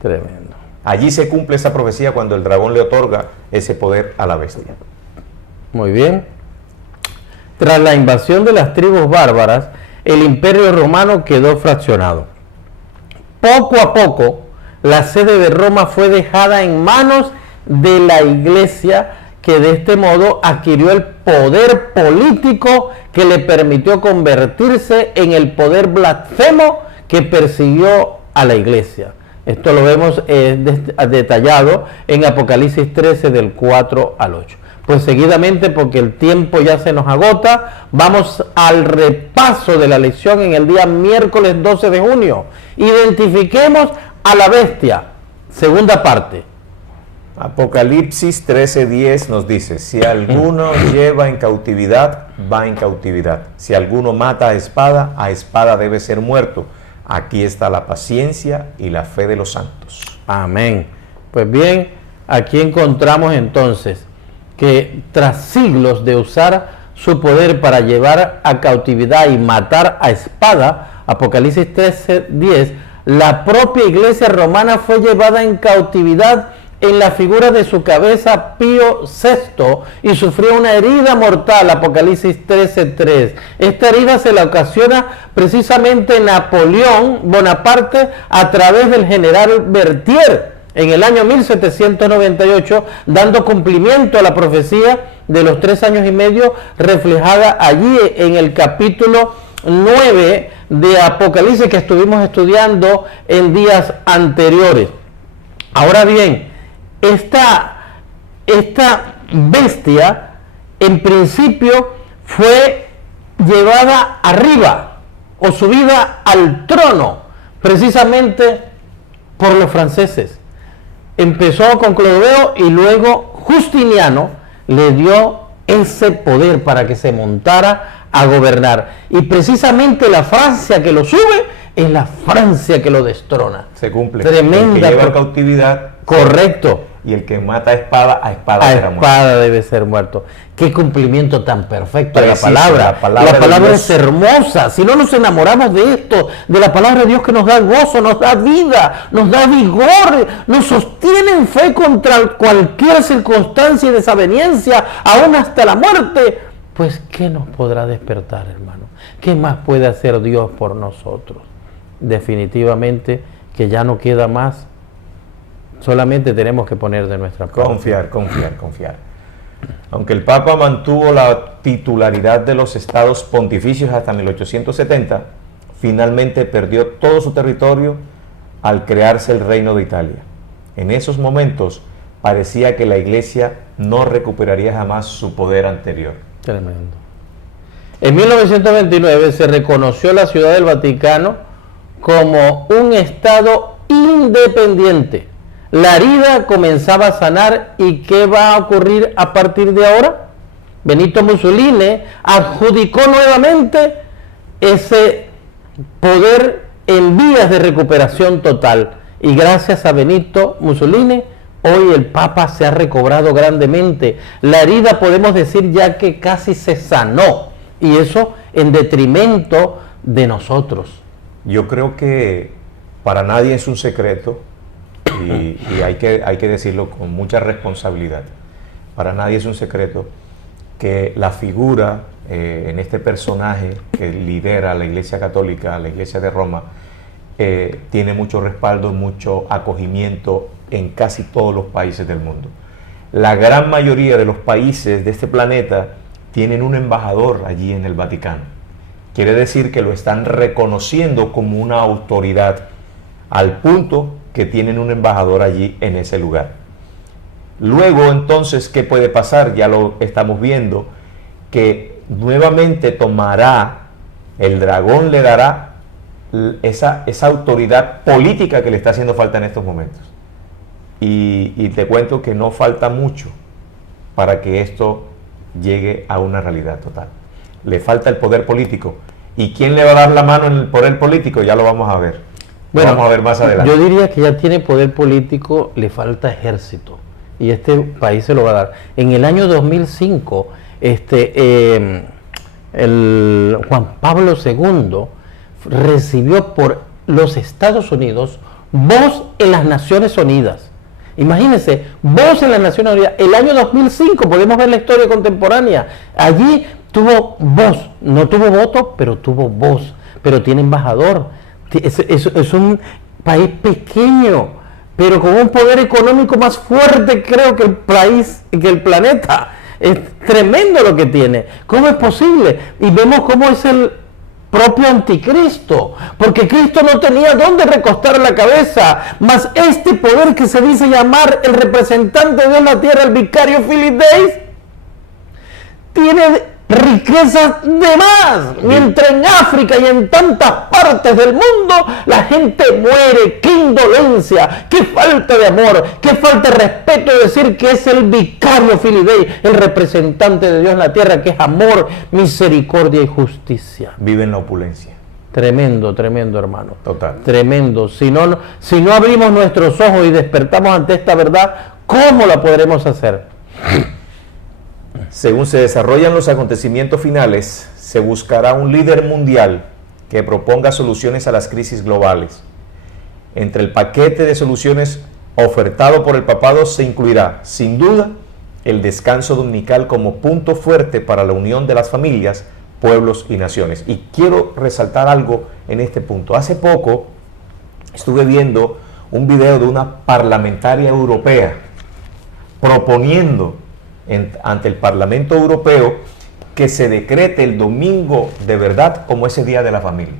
Tremendo. Allí se cumple esa profecía cuando el dragón le otorga ese poder a la bestia. Muy bien. Tras la invasión de las tribus bárbaras, el imperio romano quedó fraccionado. Poco a poco, la sede de Roma fue dejada en manos de la iglesia, que de este modo adquirió el poder político que le permitió convertirse en el poder blasfemo que persiguió a la iglesia. Esto lo vemos detallado en Apocalipsis 13 del 4 al 8. Pues seguidamente, porque el tiempo ya se nos agota, vamos al repaso de la lección en el día miércoles 12 de junio. Identifiquemos a la bestia. Segunda parte. Apocalipsis 13:10 nos dice, si alguno lleva en cautividad, va en cautividad. Si alguno mata a espada debe ser muerto. Aquí está la paciencia y la fe de los santos. Amén. Pues bien, aquí encontramos entonces que tras siglos de usar su poder para llevar a cautividad y matar a espada, Apocalipsis 13:10, la propia iglesia romana fue llevada en cautividad en la figura de su cabeza Pío VI y sufrió una herida mortal, Apocalipsis 13:3. Esta herida se la ocasiona precisamente Napoleón Bonaparte a través del general Berthier en el año 1798, dando cumplimiento a la profecía de los 3 años y medio reflejada allí en el capítulo 9 de Apocalipsis que estuvimos estudiando en días anteriores. Ahora bien, esta bestia en principio fue llevada arriba o subida al trono precisamente por los franceses. Empezó con Clodoveo y luego Justiniano le dio ese poder para que se montara a gobernar. Y precisamente la Francia que lo sube es la Francia que lo destrona. Se cumple. Tremenda. El que lleva cautividad. Correcto. Y el que mata a espada será muerto. A espada debe ser muerto. Qué cumplimiento tan perfecto de la Preciso, palabra. La palabra es Dios. hermosa. Si no nos enamoramos de esto, de la palabra de Dios que nos da gozo, nos da vida, nos da vigor, nos sostiene en fe contra cualquier circunstancia y desaveniencia, aún hasta la muerte, pues ¿qué nos podrá despertar, hermano? ¿Qué más puede hacer Dios por nosotros? Definitivamente que ya no queda más. Solamente tenemos que poner de nuestra parte. Confiar. Aunque el Papa mantuvo la titularidad de los estados pontificios hasta 1870, finalmente perdió todo su territorio al crearse el Reino de Italia. En esos momentos parecía que la Iglesia no recuperaría jamás su poder anterior. Tremendo. En 1929 se reconoció la Ciudad del Vaticano como un estado independiente. La herida comenzaba a sanar, ¿y qué va a ocurrir a partir de ahora? Benito Mussolini adjudicó nuevamente ese poder en vías de recuperación total, y gracias a Benito Mussolini hoy el Papa se ha recobrado grandemente. La herida podemos decir ya que casi se sanó, y eso en detrimento de nosotros. Yo creo que para nadie es un secreto, y hay que decirlo con mucha responsabilidad, para nadie es un secreto que la figura en este personaje que lidera la Iglesia Católica, la Iglesia de Roma, tiene mucho respaldo, mucho acogimiento en casi todos los países del mundo. La gran mayoría de los países de este planeta tienen un embajador allí en el Vaticano. Quiere decir que lo están reconociendo como una autoridad, al punto que tienen un embajador allí en ese lugar. Luego, entonces, ¿qué puede pasar? Ya lo estamos viendo, que nuevamente tomará, el dragón le dará esa autoridad política que le está haciendo falta en estos momentos. Y te cuento que no falta mucho para que esto llegue a una realidad total. Le falta el poder político. ¿Y quién le va a dar la mano en el poder político? Ya lo vamos a ver. Bueno, vamos a ver más adelante. Yo diría que ya tiene poder político, le falta ejército. Y este país se lo va a dar. En el año 2005, el Juan Pablo II recibió por los Estados Unidos voz en las Naciones Unidas. Imagínense, voz en las Naciones Unidas. El año 2005, podemos ver la historia contemporánea. Allí tuvo voz, no tuvo voto, pero tuvo voz, pero tiene embajador. Es un país pequeño, pero con un poder económico más fuerte, creo, que el país, que el planeta. Es tremendo lo que tiene. ¿Cómo es posible? Y vemos cómo es el propio anticristo, porque Cristo no tenía dónde recostar la cabeza, mas este poder que se dice llamar el representante de Dios en la tierra, el vicario Philip Days, tiene riquezas de más, mientras en África y en tantas partes del mundo la gente muere. ¡Qué indolencia! ¡Qué falta de amor! ¡Qué falta de respeto decir que es el vicario Philip Days, el representante de Dios en la tierra, que es amor, misericordia y justicia! Vive en la opulencia. Tremendo, tremendo, hermano. Total. Tremendo. Si no abrimos nuestros ojos y despertamos ante esta verdad, ¿cómo la podremos hacer? Según se desarrollan los acontecimientos finales, se buscará un líder mundial que proponga soluciones a las crisis globales. Entre el paquete de soluciones ofertado por el papado se incluirá, sin duda, el descanso dominical como punto fuerte para la unión de las familias, pueblos y naciones. Y quiero resaltar algo en este punto. Hace poco estuve viendo un video de una parlamentaria europea proponiendo ante el Parlamento Europeo que se decrete el domingo de verdad como ese día de la familia.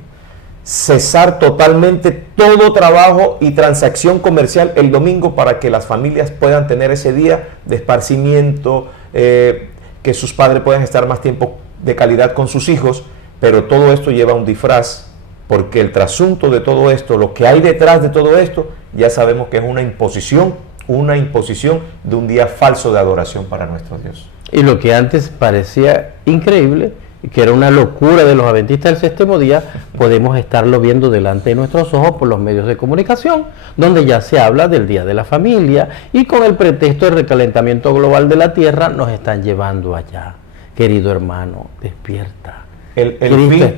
Cesar totalmente todo trabajo y transacción comercial el domingo para que las familias puedan tener ese día de esparcimiento, que sus padres puedan estar más tiempo de calidad con sus hijos, pero todo esto lleva un disfraz, porque el trasunto de todo esto, lo que hay detrás de todo esto, ya sabemos que es una imposición de un día falso de adoración para nuestro Dios. Y lo que antes parecía increíble, que era una locura de los adventistas del séptimo día, podemos estarlo viendo delante de nuestros ojos por los medios de comunicación, donde ya se habla del Día de la Familia, y con el pretexto del recalentamiento global de la Tierra nos están llevando allá. Querido hermano, despierta. El fin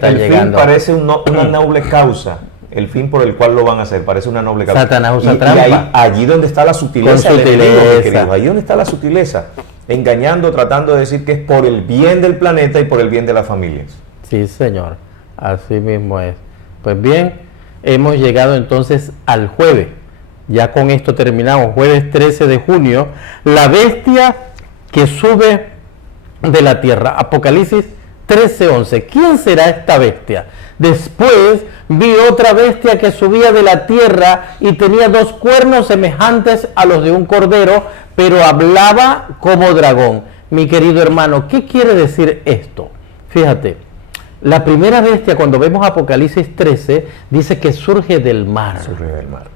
parece una noble causa. El fin por el cual lo van a hacer parece una noble causa. Satanás usa trampa. Y allí donde está la sutileza del enemigo, mi querido, allí donde está la sutileza, engañando, tratando de decir que es por el bien del planeta y por el bien de las familias. Sí, señor, así mismo es. Pues bien, hemos llegado entonces al jueves. Ya con esto terminamos, jueves 13 de junio, la bestia que sube de la tierra. Apocalipsis 13:11. ¿Quién será esta bestia? Después vi otra bestia que subía de la tierra y tenía 2 cuernos semejantes a los de un cordero, pero hablaba como dragón. Mi querido hermano, ¿qué quiere decir esto? Fíjate, la primera bestia, cuando vemos Apocalipsis 13, dice que surge del mar. Surge del mar.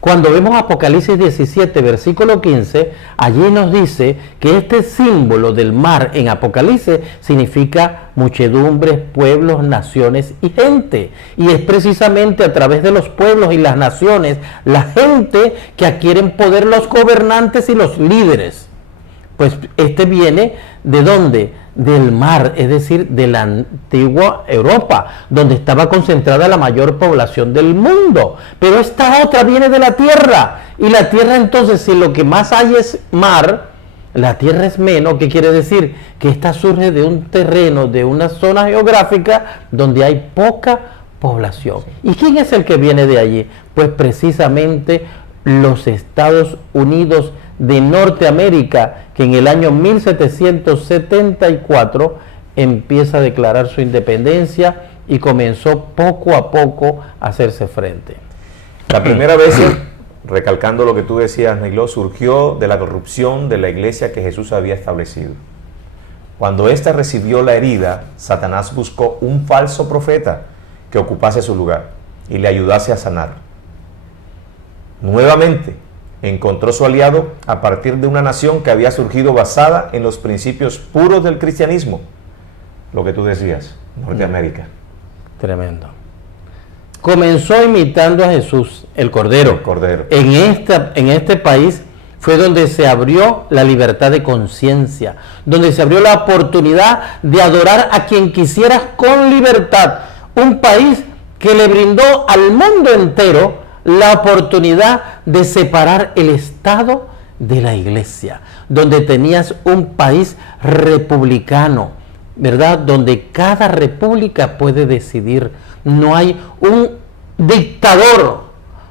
Cuando vemos Apocalipsis 17, versículo 15, allí nos dice que este símbolo del mar en Apocalipsis significa muchedumbres, pueblos, naciones y gente. Y es precisamente a través de los pueblos y las naciones, la gente, que adquieren poder los gobernantes y los líderes. Pues este viene ¿de dónde? Del mar, es decir, de la antigua Europa, donde estaba concentrada la mayor población del mundo. Pero esta otra viene de la tierra, y la tierra entonces, si lo que más hay es mar, la tierra es menos. ¿Qué quiere decir? Que esta surge de un terreno, de una zona geográfica donde hay poca población. ¿Y quién es el que viene de allí? Pues precisamente los Estados Unidos de Norteamérica, que en el año 1774 empieza a declarar su independencia y comenzó poco a poco a hacerse frente. La primera vez, recalcando lo que tú decías, Neiló, surgió de la corrupción de la iglesia que Jesús había establecido. Cuando ésta recibió la herida, Satanás buscó un falso profeta que ocupase su lugar y le ayudase a sanar. Nuevamente, encontró su aliado a partir de una nación que había surgido basada en los principios puros del cristianismo. Lo que tú decías, Norteamérica. Tremendo. Comenzó imitando a Jesús, el Cordero. El Cordero. En este país fue donde se abrió la libertad de conciencia, donde se abrió la oportunidad de adorar a quien quisieras con libertad. Un país que le brindó al mundo entero la oportunidad de separar el Estado de la Iglesia, donde tenías un país republicano, ¿verdad? Donde cada república puede decidir. No hay un dictador,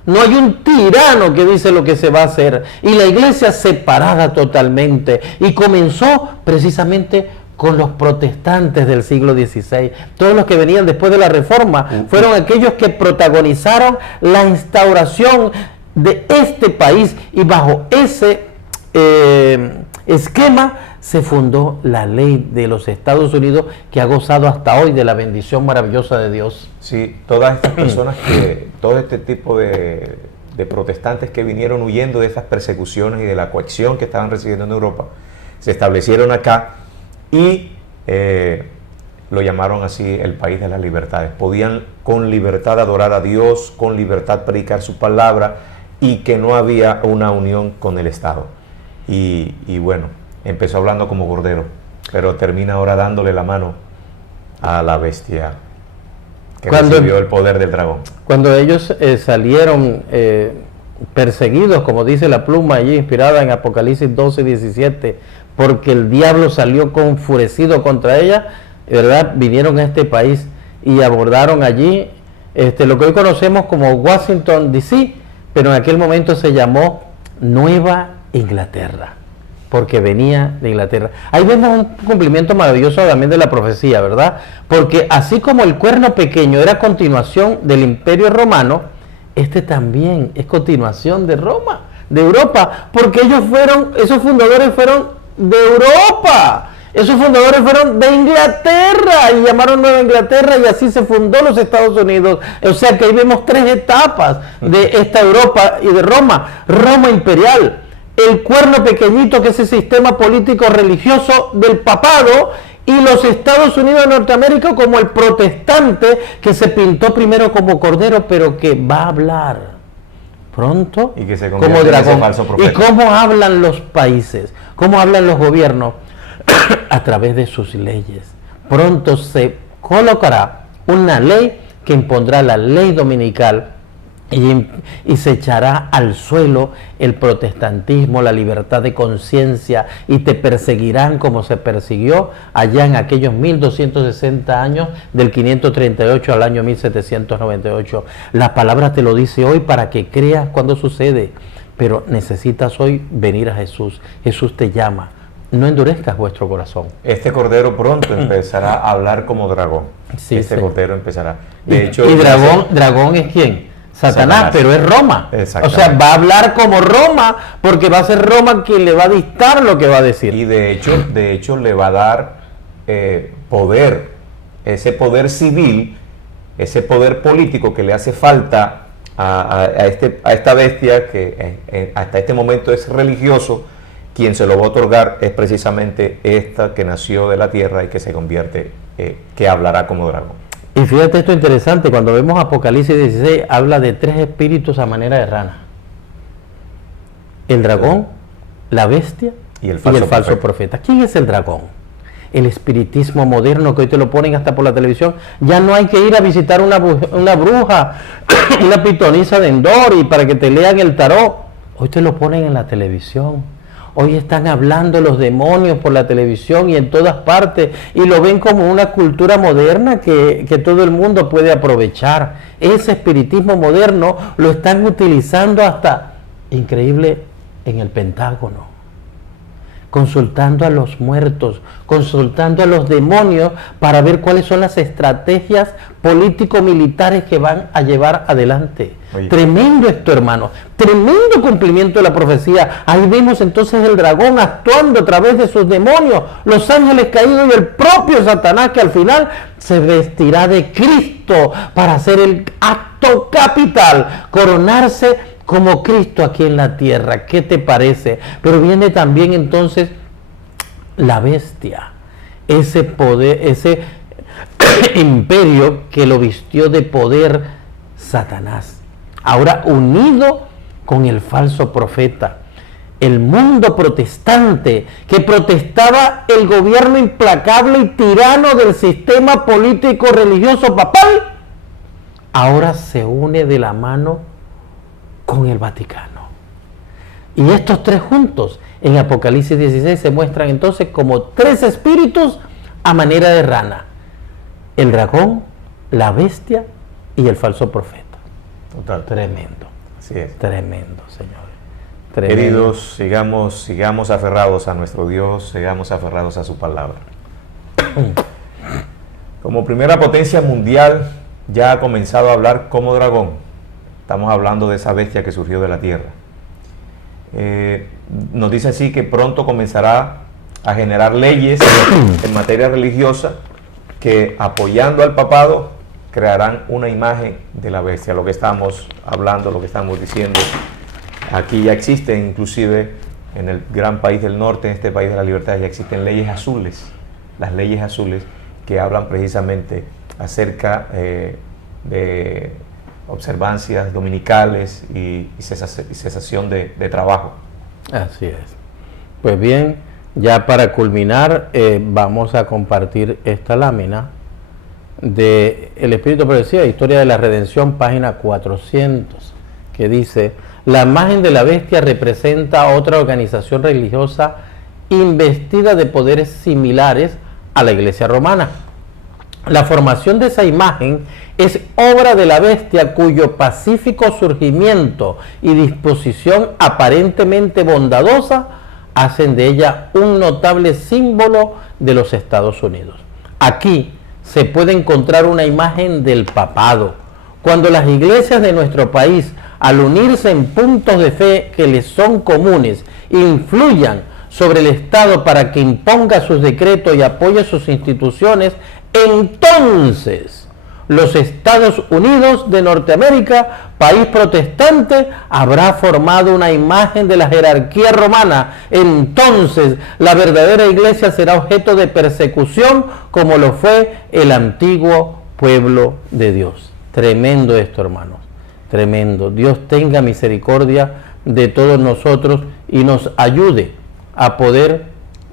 no hay un tirano que dice lo que se va a hacer. Y la Iglesia separada totalmente. Y comenzó precisamente con los protestantes del siglo XVI. Todos los que venían después de la Reforma fueron aquellos que protagonizaron la instauración de este país, y bajo ese esquema se fundó la ley de los Estados Unidos, que ha gozado hasta hoy de la bendición maravillosa de Dios. Sí, todas estas personas todo este tipo de protestantes que vinieron huyendo de estas persecuciones y de la coacción que estaban recibiendo en Europa, se establecieron acá y lo llamaron así el país de las libertades. Podían con libertad adorar a Dios, con libertad predicar su palabra, y que no había una unión con el Estado. Y bueno, empezó hablando como cordero, pero termina ahora dándole la mano a la bestia que recibió el poder del dragón. Cuando ellos salieron perseguidos, como dice la pluma allí, inspirada en Apocalipsis 12:17, porque el diablo salió confurecido contra ella, ¿verdad? Vinieron a este país y abordaron allí lo que hoy conocemos como Washington, D.C., pero en aquel momento se llamó Nueva Inglaterra. porque venía de Inglaterra. Ahí vemos un cumplimiento maravilloso también de la profecía, ¿verdad? Porque así como el cuerno pequeño era continuación del Imperio Romano, este también es continuación de Roma, de Europa, porque esos fundadores fueron de Europa. Esos fundadores fueron de Inglaterra y llamaron Nueva Inglaterra y así se fundó los Estados Unidos. O sea que ahí vemos tres etapas de esta Europa y de Roma. Roma imperial, el cuerno pequeñito que es el sistema político religioso del papado, y los Estados Unidos de Norteamérica como el protestante que se pintó primero como cordero pero que va a hablar pronto y que se como dragón. ¿Y cómo hablan los países? ¿Cómo hablan los gobiernos? A través de sus leyes. Pronto se colocará una ley que impondrá la ley dominical y se echará al suelo el protestantismo, la libertad de conciencia, y te perseguirán como se persiguió allá en aquellos 1260 años, del 538 al año 1798. La palabra te lo dice hoy para que creas cuando sucede, pero necesitas hoy venir a Jesús. Jesús te llama. No endurezcas vuestro corazón. Este cordero pronto empezará a hablar como dragón. Sí, cordero empezará. De hecho, y dragón es ¿quién? Satanás, pero es Roma. O sea, va a hablar como Roma, porque va a ser Roma quien le va a dictar lo que va a decir. Y de hecho le va a dar poder, ese poder civil, ese poder político que le hace falta a esta bestia que hasta este momento es religioso. Quien se lo va a otorgar es precisamente esta que nació de la tierra y que se convierte, que hablará como dragón. Y fíjate esto interesante, cuando vemos Apocalipsis 16, habla de tres espíritus a manera de rana. El dragón, la bestia y el falso profeta. ¿Quién es el dragón? El espiritismo moderno que hoy te lo ponen hasta por la televisión. Ya no hay que ir a visitar una bruja, una pitonisa de Endor y para que te lean el tarot. Hoy te lo ponen en la televisión. Hoy están hablando los demonios por la televisión y en todas partes, y lo ven como una cultura moderna que todo el mundo puede aprovechar. Ese espiritismo moderno lo están utilizando hasta, increíble, en el Pentágono, consultando a los muertos, consultando a los demonios para ver cuáles son las estrategias político-militares que van a llevar adelante. Oye. Tremendo esto, hermano, tremendo cumplimiento de la profecía. Ahí vemos entonces el dragón actuando a través de sus demonios, los ángeles caídos y el propio Satanás, que al final se vestirá de Cristo para hacer el acto capital, coronarse como Cristo aquí en la tierra. ¿Qué te parece? Pero viene también entonces la bestia, ese poder, ese imperio que lo vistió de poder Satanás, ahora unido con el falso profeta. El mundo protestante que protestaba el gobierno implacable y tirano del sistema político religioso papal, ahora se une de la mano con el Vaticano. Y estos tres juntos en Apocalipsis 16 se muestran entonces como tres espíritus a manera de rana: el dragón, la bestia y el falso profeta. Total. Tremendo. Así es. Tremendo, señores. Tremendo. Queridos, sigamos aferrados a nuestro Dios, sigamos aferrados a su palabra. Como primera potencia mundial ya ha comenzado a hablar como dragón. Estamos hablando de esa bestia que surgió de la tierra. Nos dice así que pronto comenzará a generar leyes en materia religiosa que, apoyando al papado, crearán una imagen de la bestia. Lo que estamos hablando, lo que estamos diciendo, aquí ya existen, inclusive en el gran país del norte, en este país de la libertad, ya existen leyes azules. Las leyes azules que hablan precisamente acerca de observancias dominicales y cesación de trabajo. Así es. Pues bien, ya para culminar, vamos a compartir esta lámina de El Espíritu Profecía, Historia de la Redención, página 400, que dice: la imagen de la bestia representa a otra organización religiosa investida de poderes similares a la Iglesia romana. La formación de esa imagen es obra de la bestia, cuyo pacífico surgimiento y disposición aparentemente bondadosa hacen de ella un notable símbolo de los Estados Unidos. Aquí se puede encontrar una imagen del papado. Cuando las iglesias de nuestro país, al unirse en puntos de fe que les son comunes, influyan sobre el Estado para que imponga sus decretos y apoye sus instituciones, entonces los Estados Unidos de Norteamérica, país protestante, habrá formado una imagen de la jerarquía romana. Entonces la verdadera iglesia será objeto de persecución como lo fue el antiguo pueblo de Dios. Tremendo esto, hermanos, tremendo. Dios tenga misericordia de todos nosotros y nos ayude a poder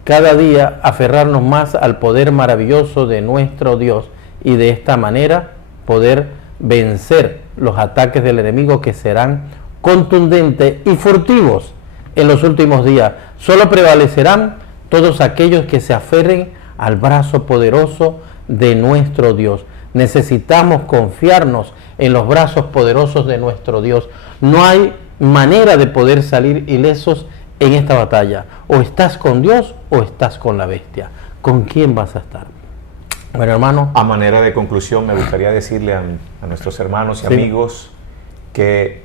cada día aferrarnos más al poder maravilloso de nuestro Dios y de esta manera poder vencer los ataques del enemigo, que serán contundentes y furtivos en los últimos días. Solo prevalecerán todos aquellos que se aferren al brazo poderoso de nuestro Dios. Necesitamos confiarnos en los brazos poderosos de nuestro Dios. No hay manera de poder salir ilesos en esta batalla. O estás con Dios o estás con la bestia. ¿Con quién vas a estar? Bueno, hermano. A manera de conclusión, me gustaría decirle a nuestros hermanos y amigos que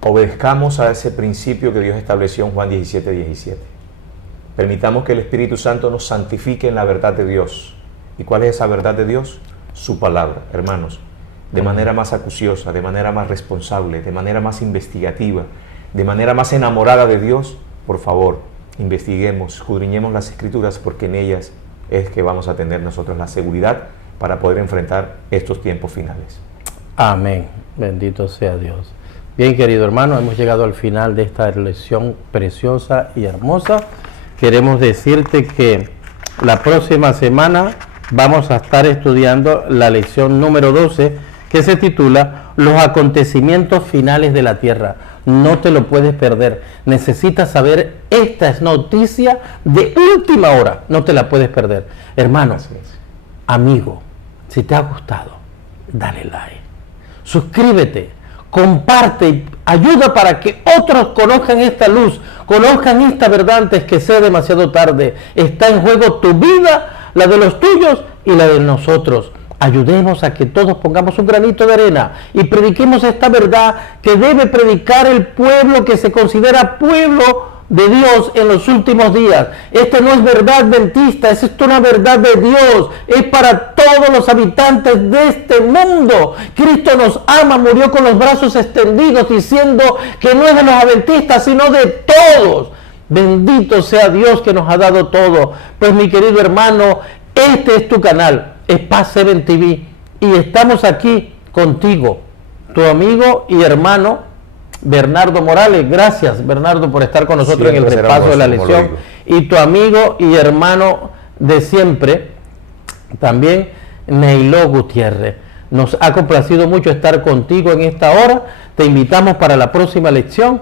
obedezcamos a ese principio que Dios estableció en Juan 17:17. Permitamos que el Espíritu Santo nos santifique en la verdad de Dios. ¿Y cuál es esa verdad de Dios? Su palabra, hermanos. De manera más acuciosa, de manera más responsable, de manera más investigativa, de manera más enamorada de Dios, por favor, investiguemos, escudriñemos las Escrituras, porque en ellas es que vamos a tener nosotros la seguridad para poder enfrentar estos tiempos finales. Amén. Bendito sea Dios. Bien, querido hermano, hemos llegado al final de esta lección preciosa y hermosa. Queremos decirte que la próxima semana vamos a estar estudiando la lección número 12, que se titula Los acontecimientos finales de la tierra. No te lo puedes perder. Necesitas saber, esta es noticia de última hora. No te la puedes perder. Hermano, amigo, si te ha gustado, dale like. Suscríbete, comparte y ayuda para que otros conozcan esta luz, conozcan esta verdad antes que sea demasiado tarde. Está en juego tu vida, la de los tuyos y la de nosotros. Ayudemos a que todos pongamos un granito de arena y prediquemos esta verdad que debe predicar el pueblo que se considera pueblo de Dios en los últimos días. Esta no es verdad adventista, es una verdad de Dios, es para todos los habitantes de este mundo. Cristo nos ama, murió con los brazos extendidos, diciendo que no es de los adventistas, sino de todos. Bendito sea Dios que nos ha dado todo. Pues mi querido hermano, este es tu canal, es Paz 7 TV, y estamos aquí contigo, tu amigo y hermano Bernardo Morales. Gracias, Bernardo, por estar con nosotros en el repaso de la lección. Y tu amigo y hermano de siempre, también Neiló Gutiérrez. Nos ha complacido mucho estar contigo en esta hora. Te invitamos para la próxima lección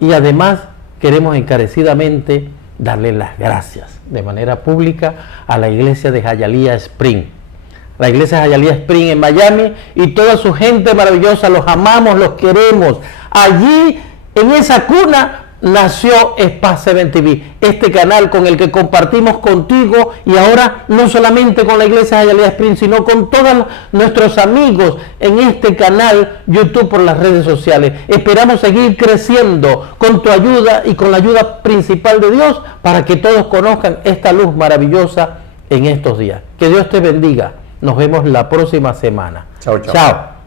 y además queremos encarecidamente darle las gracias de manera pública a la iglesia de Hialeah Spring. La iglesia de Hialeah Spring en Miami y toda su gente maravillosa. Los amamos, los queremos. Allí, en esa cuna, nació Paz 7 TV, este canal con el que compartimos contigo, y ahora no solamente con la iglesia de Hialeah Spring, sino con todos nuestros amigos en este canal YouTube por las redes sociales. Esperamos seguir creciendo con tu ayuda y con la ayuda principal de Dios para que todos conozcan esta luz maravillosa en estos días. Que Dios te bendiga. Nos vemos la próxima semana. Chao, chao. Chao.